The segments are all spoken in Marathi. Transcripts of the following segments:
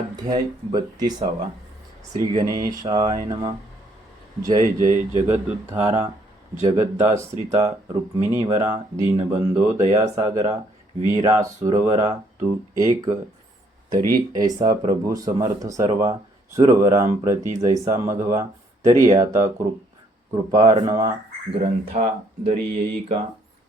अध्याय बत्तीसावा. श्री गणेशाय नम. जय जय जगदुद्धारा जगद्दाश्रिता रुक्मिणीवरा दीनबंधो दयासागरा वीरा सुरवरा तू एक. तरी ऐसा प्रभू समर्थ सर्वा सुरवरां प्रती जैसा मघवा तरी आता कृप कृपार्णवा ग्रंथादरी येई का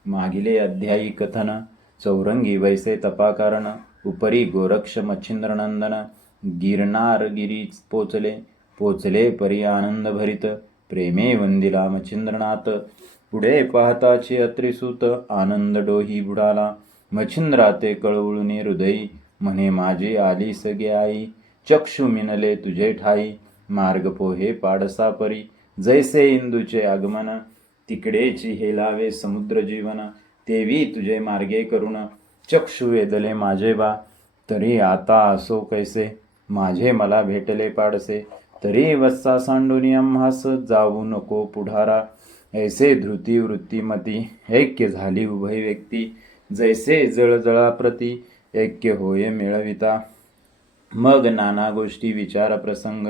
मागिले अध्यायी कथन चौरंगी वैसे तपाकारण उपरी गोरक्ष मच्छिंद्रनंदन गिरनार गिरी पोचले. पोचले परी आनंद भरित प्रेमे वंदिला मच्छिंद्रनाथ पुढे पाहताची अत्रिसूत आनंद डोही बुडाला. मच्छिंद्राते कळवळून हृदयी. म्हणे माझी आली सगे आई. चक्षु मिनले तुझे ठाई. मार्ग पोहे पाडसा परी. जैसे इंदूचे आगमन. तिकडेची हेलावे समुद्र जीवन. तेवी तुझे मार्गे करुण. चक्षु वेदले माझे बा. तरी आता असो कैसे? माझे मला भेटले पाडसे. तरी वत्सा सांडून आम्हास जाऊ नको पुढारा. ऐसे धृती वृत्तीमती ऐक्य झाली उभय व्यक्ती. जैसे जळजळाप्रती ऐक्य होय मिळविता. मग नाना गोष्टी विचार प्रसंग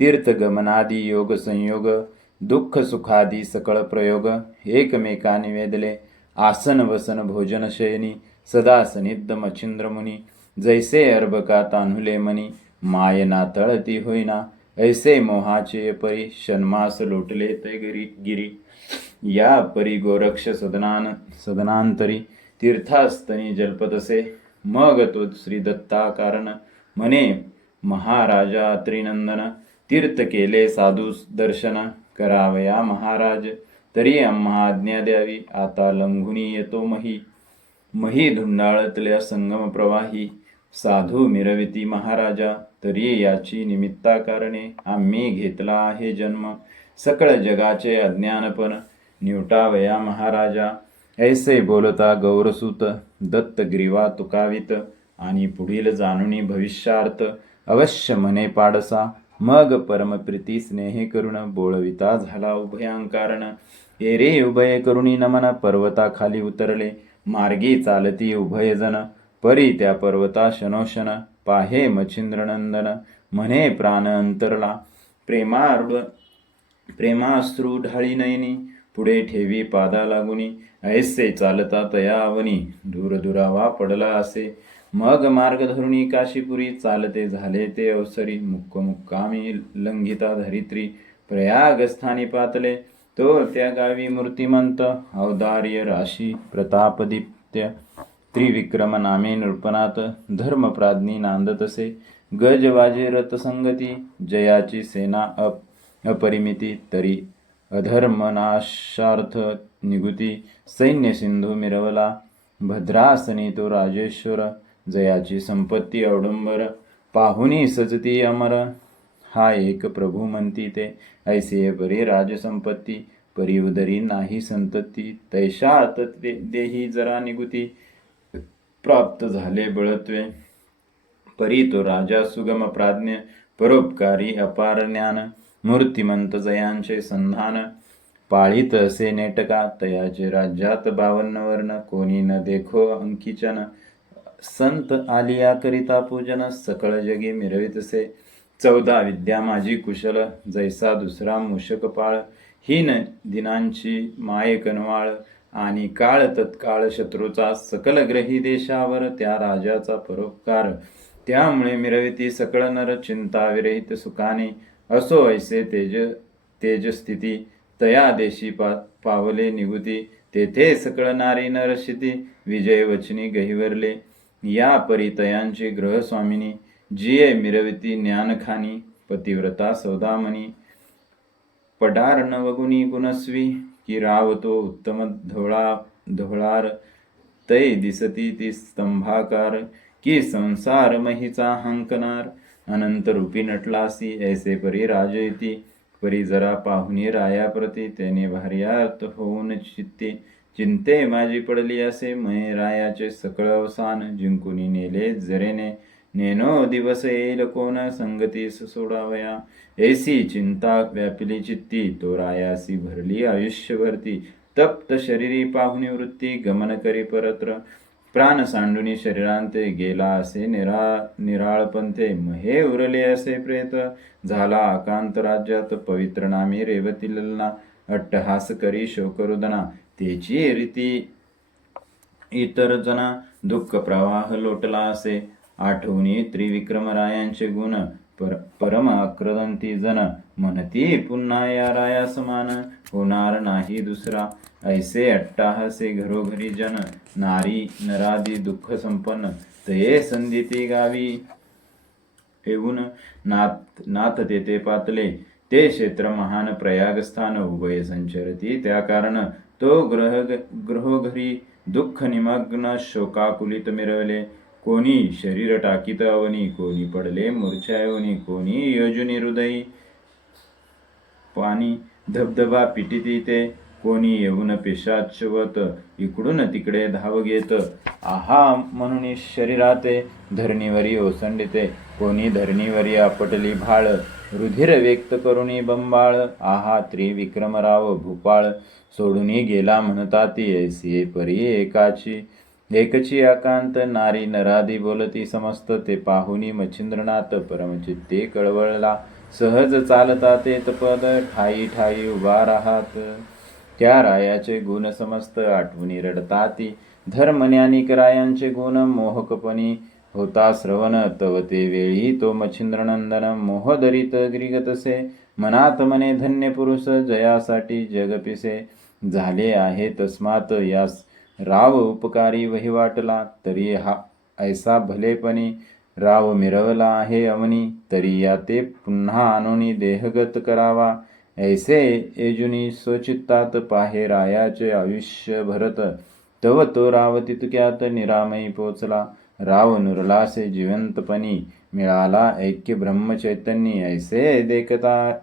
तीर्थगमनादी योग संयोग दुःख सुखादी सकळ प्रयोग. एकमेका निवेदले आसन वसन भोजन शयनी सदा सनिद्ध मच्छिंद्र मुनी. जैसे अर्भका तान्हुले मनी मायना तळती होईना. ऐसे मोहाचे परी शन्मास लोटले ते गिरी गिरी. या परी गोरक्ष सदनान सदनांतरी तीर्थास्तनी जलपतसे. मग तो श्री दत्ता कारण म्हणे महाराजा त्रिनंदन तीर्थ केले साधू दर्शन करावया महाराज. तरी आम्हा आज्ञा द्यावी आता लंघुनी येतो मही. मही धुंडाळतल्या संगम प्रवाही साधू मिरविती महाराजा. तरी याची निमित्ता कारणे आम्ही घेतला आहे जन्म. सकळ जगाचे अज्ञानपण निवटावया महाराजा. ऐसे बोलता गौरसूत दत्त ग्रीवा तुकावित आणि पुढील जाणुनी भविष्यार्थ अवश्य मने पाडसा. मग परमप्रीती स्नेहे करुण बोळविता झाला उभयांकारण एरे उभय करुणी नमन पर्वताखाली उतरले. मार्गी चालती उभयजन परी त्या पर्वता शनोशन पाहे मच्छिंद्रनंदन म्हणे प्राण अंतरला प्रेमारुढ प्रेमाश्रू ढाळी नयनी पुढे ठेवी पादा लागुनी. ऐसे चालता तया अवनी दूर दुरावा पडला असे. मग मार्ग धरुणी काशीपुरी चालते झाले ते अवसरी. मुक्क मुक्कामी लंघिता धरित्री प्रयाग स्थानी पातले. तो त्या गावी मूर्तिमंत औदार्य राशी प्रतापदीप्त्य त्रिविक्रम नामे नृपनाथ धर्मप्राज्ञी नांदतसे गजवाजे रथसंगती जयाची सेना अप अपरिमिती तरी अधर्मनाशार्थ निगुती सैन्य सिंधू मिरवला भद्रासनी तो राजेश्वर जयाची संपत्ती औडंबर पाहुनी सजती अमर हा एक प्रभू म्हणती ते ऐसे परी राजसंपत्ती परिवदरी नाही संतती तैशा ते देही जरा निगुती प्राप्त झाले बळत्वे. परी तो राजा सुगम प्राज्ञ परोपकारी अपार ज्ञान मूर्तिमंत जयांचे संधान. पाळीत असे नेटका तयाचे राज्यात बावन्न वर्ण कोणी न देखो अंकिचन. संत आलिया करिता पूजन सकळ जगी मिरवितसे चौदा विद्या माझी कुशल जैसा दुसरा मूषकपाळ. हीन दिनांची माये कनवाळ आणि काळ तत्काळ शत्रूचा सकल ग्रही देशावर त्या राजाचा परोपकार. त्यामुळे मिरविती सकळ नर चिंता विरहित सुखाने असो ऐसे तेज तेजस्थिती तया देशी पा पावले निगुती तेथे सकळ नारी नरशिती विजय वचनी गहिवरले. या परितयांची ग्रहस्वामिनी जिये मिरविती ज्ञानखानी पतिव्रता सौदामणी पडार नवगुणी गुणस्वी की रावतो उत्तम धोळा धोळार तै दिसती ती स्तंभाकार की संसार महिचा हंकनार अनंत रूपी नटलासी ऐसे परी राजयती परी जरा पाहुनी रायाप्रती त्याने भार्यात होऊन चित्ते. चिंते माझी पडली असे मय रायाचे सकळ अवसान जिंकुनी नेले जरेने. नेनो दिवस येईल कोण संगतीस सोडावया. ऐसी चिंता व्यापिली चित्ती तो रायासी भरली आयुष्यभरती. तप्त शरीरी पाहुनी वृत्ती गमन करी परत्र. प्राण सांडुनी शरीरांते गेला असे निरा निराळपंथे महे उरले असे प्रेत. झाला आकांत राज्यात पवित्र नामी रेवती ललना. अट्टहास करी शोकरुदना. तेची रीती इतर जना. दुःख प्रवाह लोटला असे. आठवणी त्रिविक्रमरायांचे गुण. पर परम अक्रदंती जन म्हणती पुन्हा या राया समान होणार नाही दुसरा. ऐसे अट्टाहसे घरोघरी जन नारी नरादी दुःख संपन्न. तये संधीती गावी येऊन नाथ नाथ तेथे पातले. ते क्षेत्र महान प्रयागस्थान उभय संचरती. त्या कारण तो ग्रह ग्रहोघरी दुःख निमग्न शोकाकुलित मिरवले. कोणी शरीर टाकीत अवनी कोणी पडले मूर्छायवनी कोणी योजुनी हृदयी पाणी धबधबा पिटिती ते कोणी येऊन पेशाचवत इकडून तिकडे धाव घेत. आहा म्हणून शरीराते धरणीवरी ओसंडिते कोणी धरणीवरी आपटली भाळ रुधिर व्यक्त करुणी बंबाळ. आहा त्रिविक्रमराव भूपाळ सोडूनही गेला म्हणता ती ऐसी परी एकाची. एकची एकांत नारी नरादी बोलती समस्त ते पाहुनी मच्छिंद्रनाथ परमचित्ते कळवळला. सहज चालता ते तपद ठाई ठाई उभा राहात. त्या रायाचे गुण समस्त आठवणी रडताती. धर्मज्ञानिक रायांचे गुण मोहकपणी होता श्रवण तव ते वेळी तो मच्छिंद्रनंदन मोहदरित ग्रिगतसे. मनात मने धन्य पुरुष जयासाठी जगपिसे. झाले आहे तस्मात यास राव उपकारी वहिवाटला तरी हा ऐसा भलेपणी राव मिरवला आहे अवनी तरी या ते पुन्हा आणूनी देहगत करावा. ऐसे एजुनी स्वचित्तात पाहे रायाचे आयुष्य भरत. तव तो राव तितक्यात निरामयी पोचला. राव नुरलासे जिवंतपणी मिळाला ऐक्य ब्रह्मचैतन्य ऐसे देखता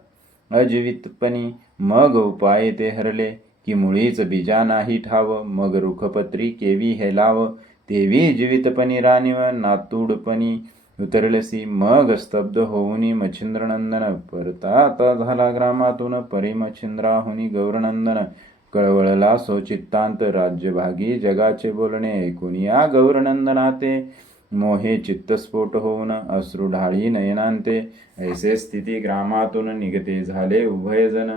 अजीवितपणी मग उपाय ते हरले. की मुळीच बीजा नाही ठाव मग रुखपत्री केवी हेलाव तेवी जीवितपणी राणीव नातूडपणी उतरलसी. मग स्तब्ध होऊनी मच्छिंद्रनंदन परता झाला ग्रामातून परिमच्छिंद्राहुनी गौरनंदन. कळवळला सोचित्तांत राज्यभागी जगाचे बोलणे ऐकून या गौरनंदनाते. मोहे चित्तस्फोट होऊन अश्रू ढाळी नयनांते. ऐसे स्थिती ग्रामातून निघते झाले उभयजन.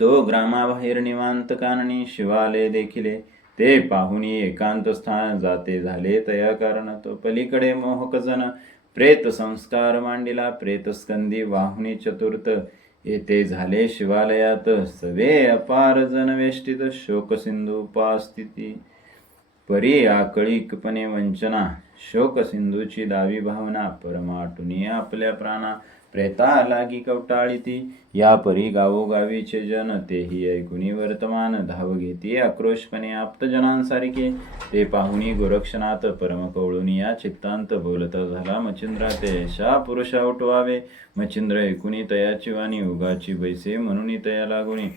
तो ग्रामाबाहेर निवांत कानणी शिवालय देखिले. ते पाहुणी एकांत स्थान जाते झाले तया कारण. तो पलीकडे मोहकजन प्रेत संस्कार मांडिला प्रेतस्कंदी वाहुनी चतुर्थ. येथे झाले शिवालयात सवे अपार जनवेष्टित शोकसिंधू उपास्थिती. परी आकळीकपणे वंचना शोकसिंधूची दावी भावना परमाटुनी आपल्या प्राणा. प्रेता लागी कवटाळीती. या परी गावोगावीचे जन तेही ऐकुनी वर्तमान. धाव घेती आक्रोशपणे आप्तजनांसारखे ते पाहुणी गोरक्षनाथ परम कवळून या चित्तांत बोलता झाला मच्छिंद्रा. ते यशा पुरुषा उठवावे. मच्छिंद्र ऐकुनी तयाची वाणी उगाची बैसे म्हणून तया लागुनी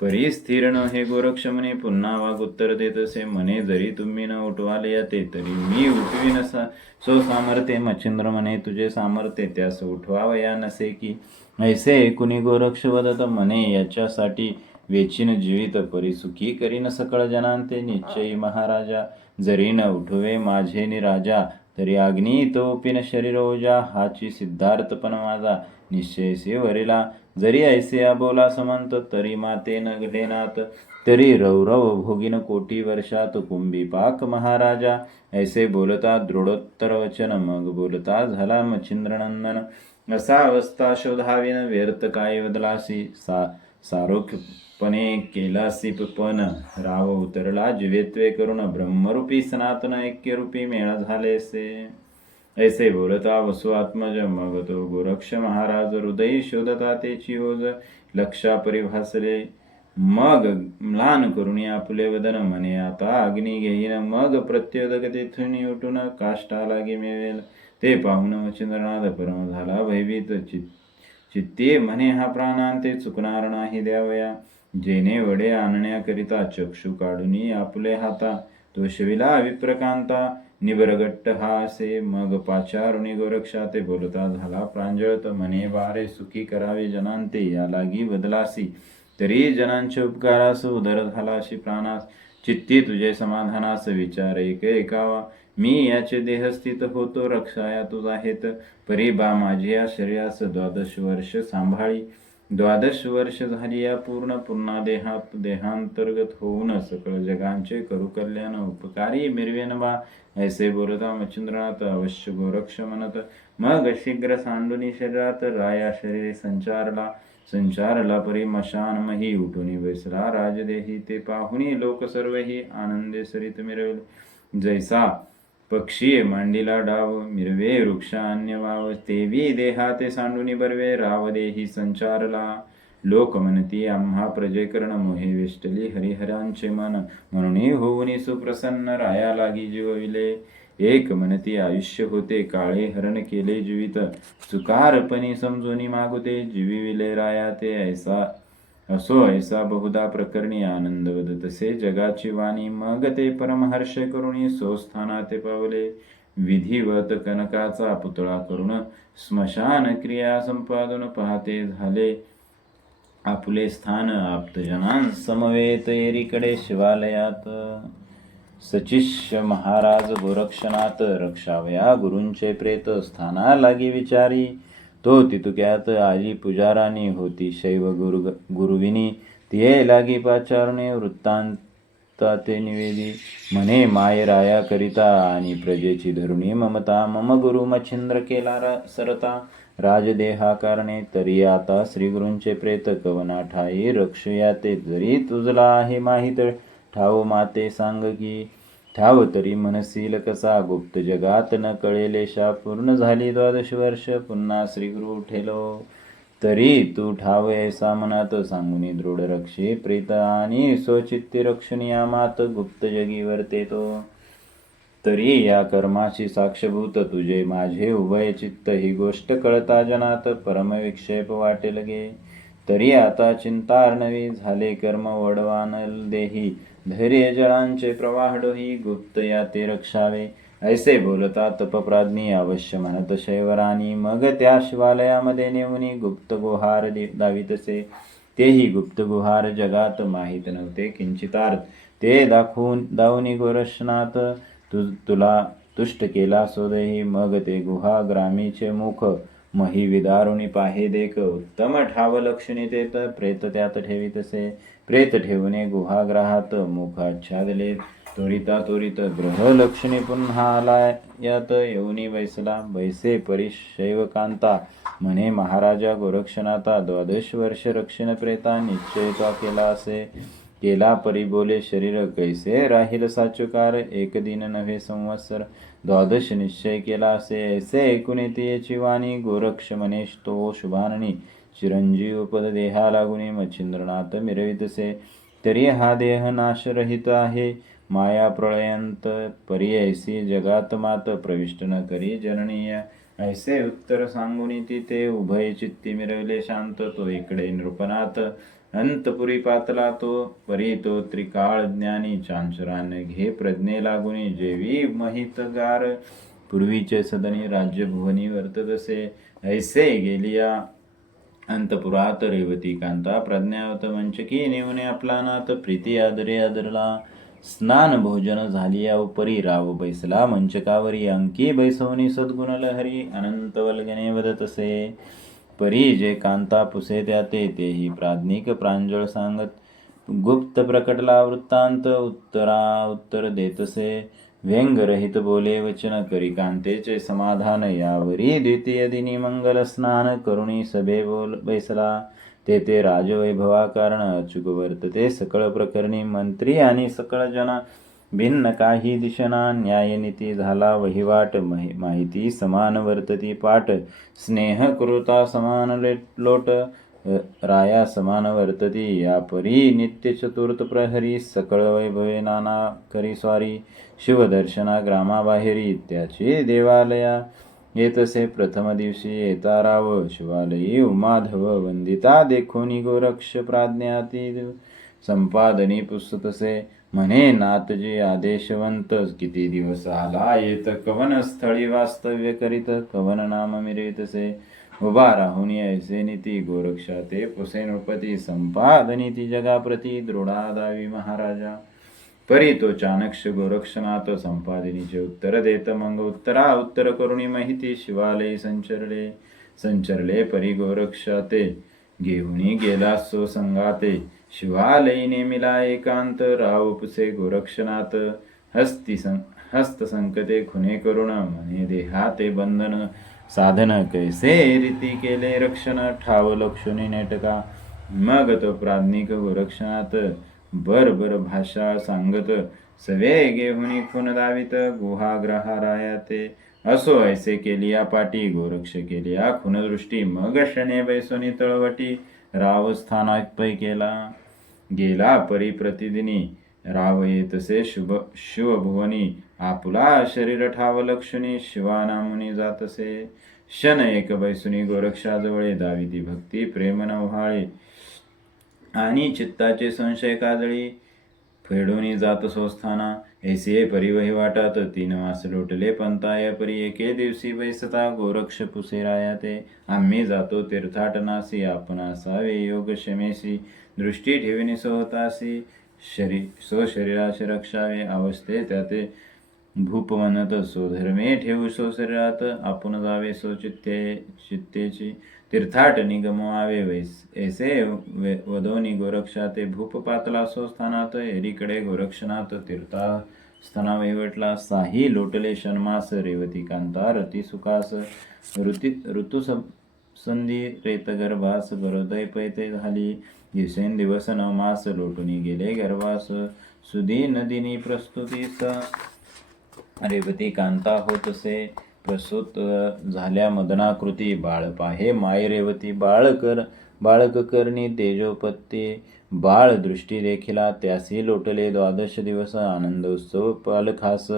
परी न हे गोरक्ष म्हणे पुन्हा वाघ उत्तर देत असे म्हणे जरी तुम्ही न उठवाले येते तरी मी उठवीन सा सो सामर्थ्य मच्छिंद्र म्हणे तुझे सामर्थ्य त्यास उठवावया नसे की. ऐसे कुणी गोरक्ष वदत म्हणे याच्यासाठी वेचीन जीवित परिसुखी करीन सकळ जनांते. निश्चयी महाराजा जरी न उठवे माझे नि राजा तरी अग्नी तोपिन शरीर ओजा हाची सिद्धार्थपण माझा. निश्चयसे वरिला जरी ऐसे बोला समंत तरी माते न घडेनात तरी रौरव भोगिन कोटी वर्षात कुंभी पाक महाराजा. ऐसे बोलता दृढोत्तर वचन मग बोलता झाला मच्छिंद्रनंदन. असा अवस्था शोधाविन व्यर्थ काय बदलासी? सा सारोखपणे केलासी पण. राव उतरला जिवेत्वे करून ब्रह्मरूपी सनातन ऐक्यरूपी मेळा झालेसे. ऐसे बोलता वसु आत्मज मग तो गोरक्ष महाराज हृदयी शोधता तेची ओज लक्षा परिभासले। मग म्लान करून आपले वदन म्हणे आता अग्नी घेईन मग प्रत्योदक तेथून उठून काष्टा लागे मिळेल ते पाहून मच्छिंद्रनाथ परम झाला भयभीत चित चित्ते म्हणे हा प्राणांते चुकणार नाही द्यावया. जेने वडे आणण्याकरिता चक्षु काढून आपले हाता तो शिविला विप्रकांता निबरगट्ट हा असे मग पाचारुणी गोरक्षा ते बोलता झाला प्रांजळत मने बारे सुखी करावे जनांते या लागी बदलासी. तरी जनांचे उपकारास उदर झाला अशी प्राणास. चित्ती तुझे समाधानास विचार एक एकावा. मी याचे देहस्थित होतो रक्षाया तुझा हेत. परी बा माझी या शरीरास द्वादश वर्ष सांभाळी. द्वादश वर्ष झाली या पूर्ण पुन्हा देहात देहांतर्गत होऊन सकळ जगांचे करू कल्याण उपकारी मिरवेन बा ऐसे बोलता मच्छिंद्रनाथ अवश्य गोरक्ष म्हणत. मग शीघ्र सांडुनी शरीरात राया शरीरे संचारला. संचारला परी मशानमही उठून बैसला राजदेही ते पाहुनी लोक सर्वही आनंदे सरित मिरवले. जैसा पक्षी मांडीला डाव मिरवे वृक्ष अन्य वाव तेवी देहा ते सांडुनी बरवे राव देही संचारला. लोक म्हणती आम्हा प्रजेकरण मोहे वेष्टली हरिहरांचे मन. म्हणून होऊनी सुप्रसन्न राया लागी जीवविले. एक म्हणती आयुष्य होते काळे हरण केले जीवित. चुकारपणी समजूनी मागुते जीविविले राया ते ऐसा असो ऐसा बहुधा प्रकरणी आनंद तसे जगाची वाणी मग ते परमहर्ष करुणी सोस्थाना ते पावले. विधिवत कनकाचा पुतळा करून स्मशान क्रिया संपादन पाहते झाले. आपले स्थान आप्तजनां समवेत एरीकडे शिवालयात. सचिष्य महाराज गोरक्षनाथ रक्षावया गुरूंचे प्रेत स्थाना लागी विचारी. तो तितुक्यात आजी पुजारानी होती शैव गुरु गुरुविनी. तिये लागी पाचारणे वृत्तांता ते निवेदी. म्हणे माय राया करिता आणि प्रजेची धरुणी ममता. मम गुरु मच्छिंद्र केला र- सरता. राजदेहा कारणे तरी आता श्रीगुरूंचे प्रेत. कवना ठाई रक्षया ते जरी तुझला आहे माहीत. ठाऊ माते सांग की ठाव तरी मनसील कसा गुप्त जगात न कळेलेशा पूर्ण झाली द्वादश वर्ष पुन्हा श्रीगुरु ठेलो. तरी तू ठाव ऐसा मनात सांगून दृढ रक्षे प्रीत आणि स्वचित्ती रक्षणीयामात गुप्त जगी वर्ते तो तरी या कर्माची साक्षभूत तुझे माझे उभय चित्त ही गोष्ट कळता जनात परमविक्षेप वाटे लगे तरी आता चिंतार्णवी झाले कर्म वडवानल देही. धैर्य जळांचे प्रवाह डोही गुप्त या ते रक्षावे. ऐसे बोलता तपप्राज्ञी अवश्य म्हणत शैवरानी मग त्या शिवालयामध्ये नेऊनी गुप्त गुहार दावितसे. तेही गुप्त गुहार जगात माहीत नव्हते किंचितार्थ. ते दाखवून दावनी गोरक्षनाथ तु तुला तुष्ट केला सोदही मग ते गुहा ग्रामीचे मुख मही विदारुणी पाहे देख उत्तम ठाव लक्षणी तेत प्रेत त्यात ठेवितसे प्रेत ठेवणे गुहाग्रहात मुख आच्छादले त्वरिता त्वरित ग्रह लक्षणी पुन्हा आला यात येऊनी बैसला बैसे परिशैव कांता म्हणे महाराजा गोरक्षनाथा द्वादश वर्ष रक्षण प्रेता निश्चय केला असे केला परी बोले शरीर कैसे? राहील साचुकार एक दिन नव्हे संवत्सर द्वादश निश्चय केला असे ऐसे ऐकून येते याची वाणी गोरक्ष मनेश तो शुभाननी चिरंजीव पद देहा लागुनी मच्छिंद्रनाथ मिरवितसे तरी हा देह नाशरहित आहे माया प्रळयंत परी ऐसी जगात मात प्रविष्ट न करी जननीय ऐसे उत्तर सांगून तिथे उभय चित्ती मिरवले शांत तो इकडे नृपनाथ अंतपुरी पातला तो परी तो त्रिकाळ ज्ञानी चांचरान घे प्रज्ञे लागुनी जेवी महितगार पूर्वीचे सदनी राज्यभुवनी वर्ततसे ऐसे गेलिया अंतपुरात रेवती कांता प्रज्ञावत मंचकी नेवने आपला नाथ प्रीती आदरे आदरला स्नान भोजन झालिया उपरी राव बैसला मंचकावरी अंकी बैसवनी सद्गुण लहरी अनंत वल्गने वदतसे. परी जे कांता पुसे त्या ते तेही प्राज्ञिक प्रांजळ सांगत. गुप्त प्रकटला वृत्तांत उत्तरा उत्तर देतसे. व्यंगरहित बोले वचन करी कांतेचे समाधान यावरी द्वितीय दिनी मंगल स्नान करुणी सभे बोल बैसला. ते ते राजवैभवा कारण अचूक वर्तते सकळ प्रकरणी मंत्री आणि सकळ जन भिन्न काही दिशना न्यायनीती झाला वहिवाट माहिती समान वर्तती पाठ. स्नेह कृता समान लोट राया समान वर्तती. या परी नित्य चतुर्थ प्रहरी सकळ वैभवे नाना करी स्वारी शिवदर्शना ग्रामाबाहेरी त्याची देवालया येतसे प्रथम दिवशी येता राव शिवालयी उमाधव वंदिता देखोनी गोरक्ष प्राज्ञाती। संपादनी पुस्तसे म्हणे नाथजी आदेशवंत किती दिवस आला येत कवन स्थळी वास्तव्य करीत कवन नाम मिरवितसे। उभा राहुनी ऐसे नीती गोरक्षा ते पुसे नृपती संपादनी ती जगाप्रती दृढा महाराजा। परी तो चाणक्य गोरक्षनाथ संपादिनीचे उत्तर देत मग उत्तरा उत्तर करुणी माहिती शिवालय संचरले संचरले परी गोरक्षाते घेऊनी गेला सो संगाते शिवालयीने मिला एकांत रावपुसे गोरक्षनाथ हस्ती सं हस्त संकते खुने करुण देहा देहाते बंधन साधन कैसे रीती केले रक्षण ठाव लक्षणी नेटका मग तो प्राज्ञिक गोरक्षणात बर बर भाषा सांगत सवे घेऊनी खून दावित गुहा गुहाग्रहाराया ते असो ऐसे केलिया पाटी गोरक्ष केलिया खूनदृष्टी मग शने बैसोनी तळवटी राव स्थानापै केला. गेला परी प्रतिदिनी राव येतसे शुभ शिवभुवनी आपुला शरीर ठाव लक्षणी शिवानामुनी जातसे. शन एक बैसुनी गोरक्षाजवळे दाविती भक्ती प्रेम नव्हाळे आणि चित्ताचे संशय काजळी फेडून जात स्वस्थाना. ऐसे परिवही वाटात तीन मास लोटले पंताय परी एके दिवशी बैसता गोरक्ष पुसेराया ते आम्ही जातो तीर्थाटनासी आपण असावे योग क्षमेसी दृष्टी ठेविनी सोहतासी शरी सो शरीराशी रक्षावे. अवस्थे त्याते भूप म्हणत सो धर्मे ठेवू सो शरीरात आपण जावे सो चित्ते चित्तेची. तीर्थाटनी गमवावे वैस ऐसे वे- वदोनी गोरक्षा ते भूप पातला सो स्थानात एरीकडे गोरक्षनाथ तीर्था स्थाना वहिवटला साही लोटले शन्मास रेवती कांता रती सुखास ऋती ऋतू संधी रेत गर्भास गरोदय पैते झाली दिवसेन दिवस न मास लोटुनी गेले गर्भास सुधी नदिनी प्रस्तुतीस रेवती कांता होत होतसे प्रसूत झाल्या मदनाकृती बाळ पाहे माय रेवती बाळकर बाळक करणी तेजोपत्ती बाळ दृष्टी देखिला त्यासी लोटले द्वादश दिवस आनंद उत्सव पालखास.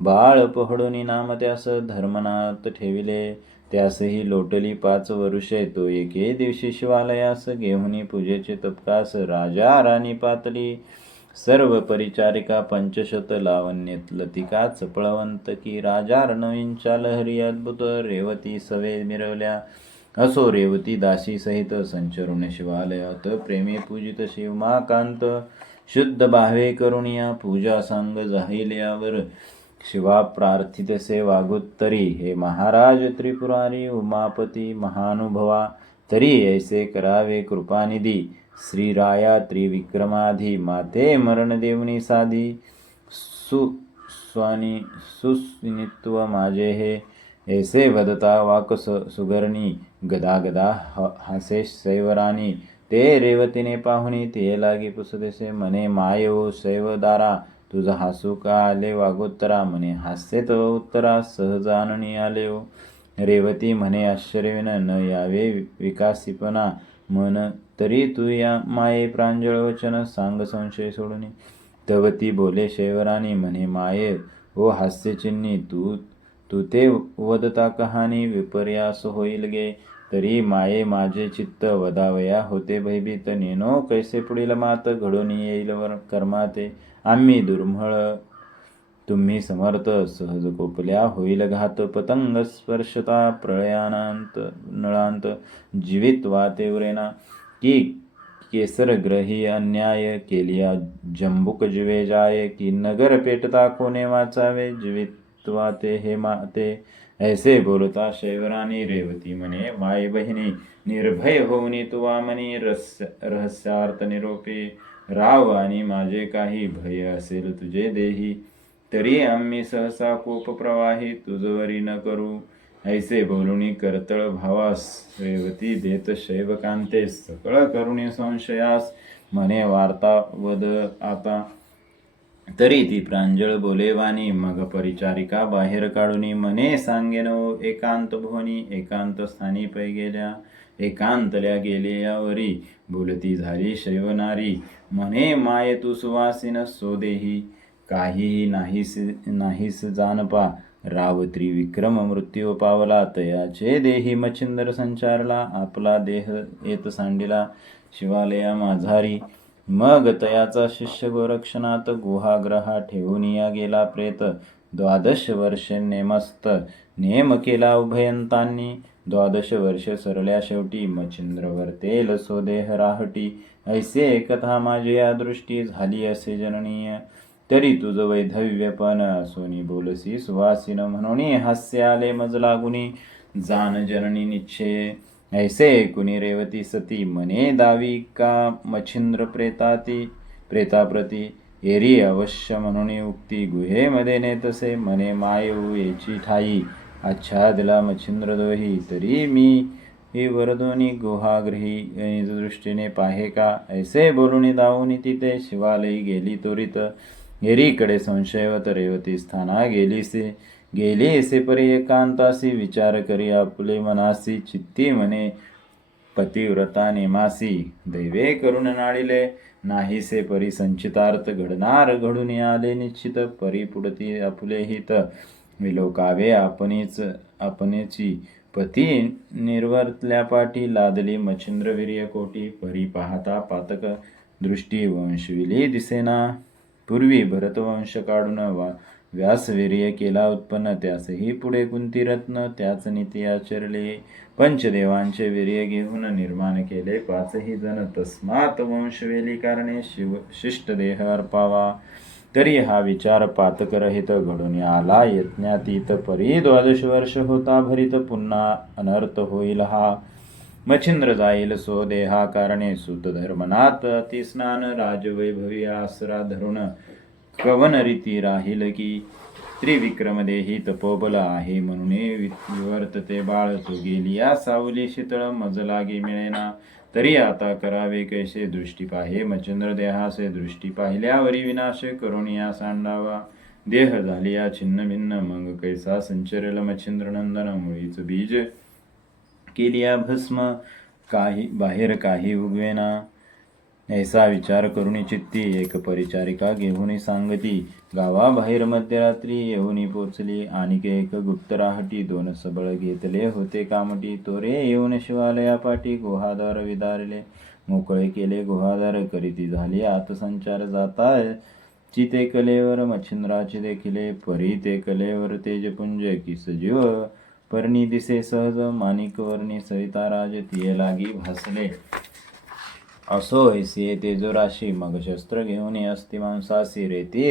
बाळ पहडूनी नाम त्यास धर्मनाथ ठेविले. त्यासही लोटली पाच वरुषे तो एके दिवशी शिवालयास घेऊनी पूजेचे तपकास. राजा राणी पातली सर्व परिचारिका पंचशत लावण्यत लतिका चपळवंत की राजा रणवींच्या लहरी अद्भुत रेवती सवे मिरवल्या. असो रेवती दासी सहित संचरुण शिवालयात प्रेमे पूजित शिवमाकांत शुद्ध भावे करुणिया पूजा सांग जाहिल्यावर शिवा प्रार्थितसे वागुत्तरी हे महाराज त्रिपुरारी उमापती महानुभवा तरी ऐसे करावे कृपानिधी. श्रीराया त्रिविक्रमाधी माते मरणदेवनी साधी सु स्वानी सुस्नित्व माझे हे ऐसे वदता वाक सुगरणी गदा गदा ह- हासे सैवराणी ते रेवतीने पाहुणी ते लागी पुसदेसे। मने मायो सैवदारा तुझा हासू का आले वागोत्तरा। म्हणे हास्य तो उत्तरा सहजाननी आले हो रेवती म्हणे आश्चर्यविन न यावे विकासीपणा मन तरी तू या माये प्रांजळ वचन सांग संशय सोडून. तव ती बोले शैवरानी म्हणे माये ओ हास्यचिन्नी तू तू ते वदता कहाणी विपर्यास होईल गे. तरी माये माझे चित्त वदावया होते भयभीत. नेनो कैसे पुढील मात घडून येईल वर कर्माते? आम्ही दुर्मळ तुम्ही समर्थ सहज कोपल्या होईल घात पतंग स्पर्शता प्रळयानांत नळांत जीवित वाते उरेना. की केसर ग्रही अन्याय केलिया जंबुक जिवे जाय की नगर पेटता कोणे वाचावे जीवित्वा ते हे माते। ऐसे बोलता शैवरानी रेवती म्हणे माय बहिणी निर्भय होऊनी तुवा मनी रस रहस्यार्थ निरोपे। राव आणि माझे काही भय असेल तुझे देही तरी आम्ही सहसा कोप प्रवाही तुझवरी न करू। ऐसे बोलुनी करतळ भावास रेवती देत शैवकांते सकळ करुणी संशयास मने वार्ता वद आता. तरी ती प्रांजळ बोलेवानी मग परिचारिका बाहेर काढूनी मने सांगेन एकांत भोनी एकांत स्थानी पै गेल्या एकांतल्या गेलेयावरी बोलती झाली शैवनारी मने माये तू सुवासिन सोदेही काहीही नाहीस नाहीस जानपा रावत्री विक्रम मृत्यू पावला तयाचे देही मच्छिंदर संचारला आपला देह येत सांडिला शिवालया माझारी मग तयाचा शिष्य गोरक्षनाथ गुहाग्रहा ठेवून या गेला प्रेत. द्वादश वर्षे नेमस्त. नेम केला उभयंतांनी. द्वादश वर्ष सरल्या शेवटी. मच्छिंद्रवर तेल सोदेह राहटी. ऐसे कथा माझी या दृष्टी झाली असे जननीय. तरी तुझं वैधव्यपण सोनी बोलसी सुवासिन म्हणून हास्य आले मज लागुनी जान जननी निच्छे ऐसे कुणी रेवती सती मने दावी का मच्छिंद्र प्रेताती प्रेताप्रती एरी अवश्य म्हणून उक्ती गुहेमध्ये नेतसे मने मायऊ याची ठाई आच्छादला मच्छिंद्र दोही तरी मी ही वरदोनी गुहागृही दृष्टीने पाहे का ऐसे बोलून दाऊनी तिथे शिवालयी गेली त्वरित हेरीकडे संशयवत रेवती स्थाना गेलीसे गेलीसे परी एकांतासी विचार करी आपले मनासी चित्ती म्हणे पतिव्रता नेमासी दैवे करून नाळिले नाहीसे परी संचितार्थ घडणार घडून आले निश्चित परी पुढती आपुले हित विलोकावे आपणीच आपणेची पती निर्वर्तल्या पाठी लादली मच्छिंद्रवीर्य कोटी परी पाहता पातक दृष्टी वंशविली दिसेना पूर्वी भरतवंश काढून वा व्यासवीर्य केला उत्पन्न त्यासही पुढे कुंतीरत्न त्याच नीती आचरले. पंचदेवांचे वीर्य घेऊन निर्माण केले. पाचही जण तस्मात वंशवेली कारणे शिव शिष्ट देह अर्पावा. तरी हा विचार पातकरहित घडून आला. यज्ञातीत परी द्वादश वर्ष होता. भरित पुन्हा अनर्थ होईल हा. मच्छिंद्र जाईल सो देहा कारणे सुत धर्मनाथ स्नान राजवैभवी आसरा धरून कवन रीती राहील की त्रिविक्रम देही तपोबल आहे म्हणून विवर्तते बाळ तो गेली या सावली शीतळ मज लागे मिळेना. तरी आता करावे कैसे दृष्टी पाहे? मच्छिंद्र देहासे दृष्टी पाहिल्यावरी विनाश करून या सांडावा. देह झाली या छिन्न भिन्न मग कैसा संचरल मच्छिंद्र नंदन मुळीच बीज? केली या भस्म काही बाहेर काही उगवेना. ऐसा विचार करुणी चित्ती एक परिचारिका घेऊन सांगती. गावाबाहेर मध्यरात्री येऊन पोचली आणिक एक गुप्त राहटी दोन सबळ घेतले होते कामटी. तोरे येऊन शिवालयापाठी गुहादार विदारले. मोकळे केले गुहादार करीती झाली आतसंचार जाता. चिते कलेवर मच्छिंद्राचे देखिले परी ते कलेवर तेजपुंज की सजीव परणी दिसे सहज माणिकवर्णी सविताराज तिये लागी भासले असो ऐसी तेजोराशी मग शस्त्र घेऊन असती रेती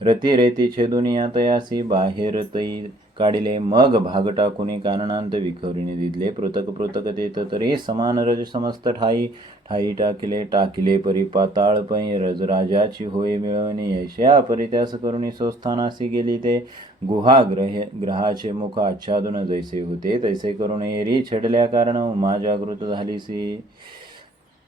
रती रेती छेदून या तयासी बाहेर तई काढिले मग भाग टाकून कारणांत विखवरीने दिदले. पृथक पृथक देत तरी समान रज समस्त ठाई. ठाई टाकिले टाकिले परी पाताळ पै. रज राजाची होय मिळवणी. यशया परित्यास करुणी स्वस्थानासी गेली ते. गुहा ग्रह ग्रहाचे मुख आच्छादून जैसे होते तैसे करून एरी छेडल्या कारण उमा जागृत झालीसी.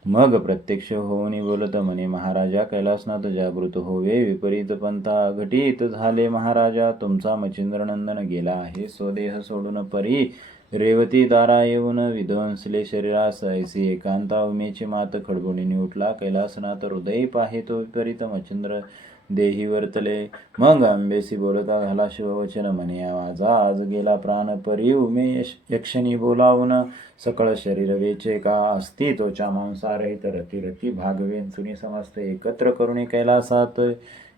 मग प्रत्यक्ष होऊनी बोलत म्हणे महाराजा कैलासनाथ जागृत होवे विपरीत पंथा घटित झाले महाराजा तुमचा मचिंद्रनंदन गेला आहे स्वदेह सोडून परी रेवती दारा येऊन विध्वंसले शरीरास ऐसी एकांता उमेची मात खडबुडीने उठला कैलासनाथ हृदय पाहे तो विपरीत मच्छिंद्र देही वर्तले. मग आंबेसी बोलता झाला शिववचन म्हणे माझा आज गेला प्राण परी उमे यश- यक्षणी बोलावून सकळ शरीर वेचे का असती? तोच्या मांसारहित रती रती भागवेन. सुनी समस्त एकत्र करुणी कैलासात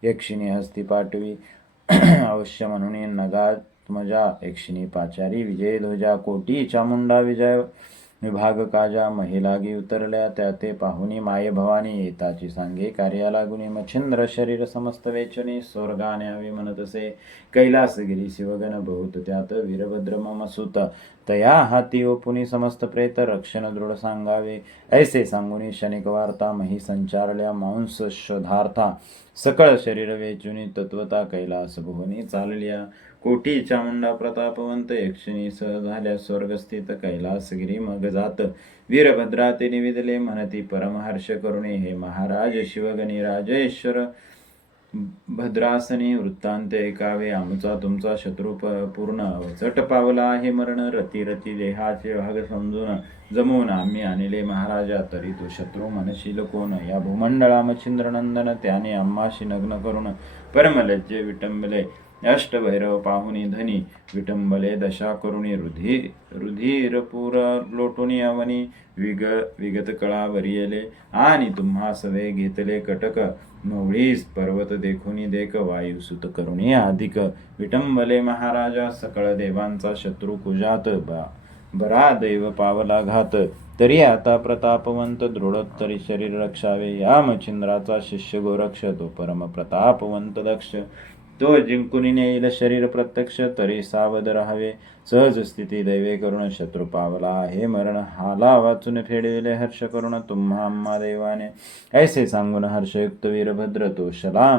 यक्षिणी हस्ती पाठवी. अवश्य म्हणून नगात्मजा यक्षिणी पाचारी विजय ध्वजा कोटी. चामुंडा विजय विभाग काजा महिलागी उतरल्या त्या ते पाहुनी मायभवानी येताची सांगे कार्या लागुनी मच्छिंद्र शरीर समस्त वेचनी. असे. म्हणतसे कैलासगिरी शिवगण बहुत त्यात वीरभद्र मम सुत. तया हाती ओपुनी समस्त प्रेत रक्षण दृढ सांगावे. ऐसे सांगुनी शनिक वार्ता मही संचारल्या मांस शोधार्था. सकळ शरीर वेचुनी तत्वता कैलास भुवनी चालल्या. कोटी चामुंडा प्रतापवंत यक्षिणी सह झाल्या स्वर्गस्थित कैलासगिरी मग जात वीरभद्रा ते निविदले म्हणती परमहर्ष करुणे हे महाराज शिवगणी राजेश्वर. भद्रासनी वृत्तांत ऐकावे. आमचा तुमचा शत्रू प- पूर्ण चट पावला. आहे मरण रती रती देहाचे भाग समजून जमवून आम्ही आणले महाराजा. तरी तो शत्रू मनशील कोण? या भूमंडळा मच्छिंद्रनंदन त्याने आम्हाशी नग्न करून परमलज्जे विटंबले. अष्टभैरव पाहुनी धनी विटंबले दशा करुणी रुधी रुधिरपूर लोटुनी अवनी विग विगत कळा वरियले आणि तुम्हा सवे घेतले कटक मवळीस पर्वत देखुनी देख वायू सुत करुणी अधिक विटंबले महाराजा सकळ देवांचा शत्रू कुजात बा बरा दैव पावला घात तरी आता प्रतापवंत दृढोत्तरी शरीर रक्षावे या मच्छिंद्राचा शिष्य गोरक्ष तो परम प्रतापवंत दक्ष तो जिंकून नेईल शरीर प्रत्यक्ष तरी सावध राहावे. सहज स्थिती दैवे करुण शत्रू पावला. हे मरण हाला वाचून फेडविले हर्ष करुण तुम्हा अम्मा देवाने. ऐसे सांगून हर्षयुक्त वीरभद्र तो शला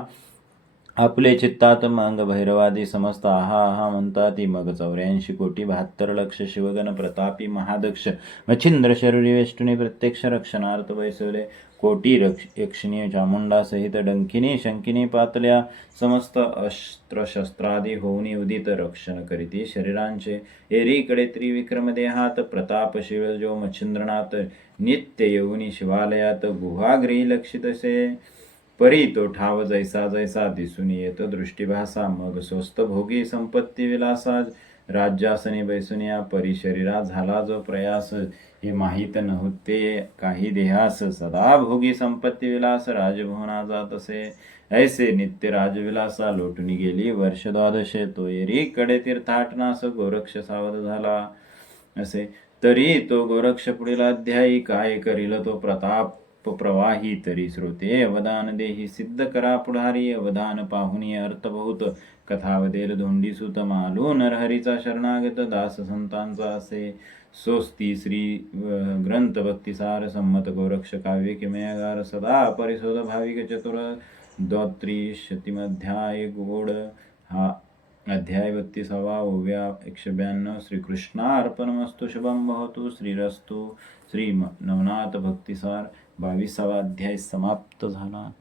आपले चित्तात मांग भैरवादी समस्त आहा आहा म्हणतात मग चौऱ्याऐंशी कोटी बहात्तर लक्ष शिवगण प्रतापी महादक्ष. मच्छिंद्र शरीरी वेष्टुनी प्रत्यक्ष रक्षणार्थ वैसवले कोटी रक्ष यक्षिणी चामुंडा सहित डंकिनी शंकिनी पातल्या. समस्त अस्त्रशस्त्रादी होऊनी उदित रक्षण करीती शरीरांचे. एरीकडे त्रिविक्रम देहात प्रताप शिव जो मच्छिंद्रनाथ नित्य येऊनी शिवालयात गुहाग्री लक्षितसे परी तो ठाव जैसा जैसा दिसून येत दृष्टीभासा मग स्वस्त भोगी संपत्ती विलासा राज्यासनी बैसुनिया परी शरीरा झाला जो प्रयास हे माहीत नव्हते काही देहास सदा भोगी संपत्ती विलास राजभवना जात असे ऐसे नित्य राजविलासा लोटून गेली वर्ष द्वादशे तो एरीकडे तीर्थाटनास गोरक्ष सावध झाला. असे तरी तो गोरक्ष पुढील अध्यायी काय करील तो प्रताप प्रवाही तरी श्रोते अवदान देही सिद्ध करा पुढारी अवधान पाहुनी अर्थ बहुत कथावदेल धोंडी सुत मालू नरहरीचा शरणागत दास संतांचा असे स्वस्ती श्री ग्रंथ भक्तिसार संमत गोरक्ष काव्य किमयागार सदा परिशोध भाविक चतुर द्वत्रिशतिमध्याय गोड हा अध्याय बत्तीसावा ओव्या एकशे ब्याण्णव श्रीकृष्णार्पणमस्तु शुभम भवतु श्रीरस्तु श्री नवनाथ भक्तिसार बावीसावा अध्याय समाप्त झाला.